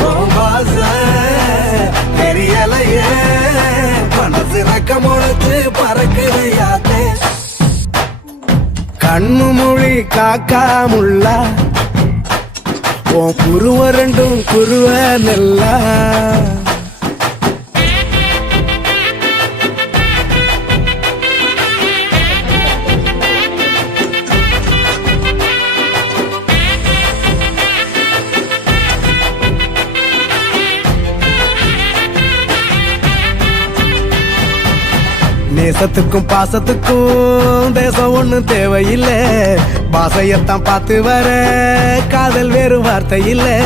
தெரியலையே தெரியலையே மனசு ரக்க முளைச்சு பறக்குதையாத்தே கண்ணு மொழி காக்கா முள்ளா உன் குருவ ரெண்டும் குருவ நெல்லா நேசத்துக்கும் பாசத்துக்கும் தேசம் ஒண்ணு தேவையில்லை பாசையத்தான் பார்த்து வர காதல் வேறு வார்த்தை இல்லை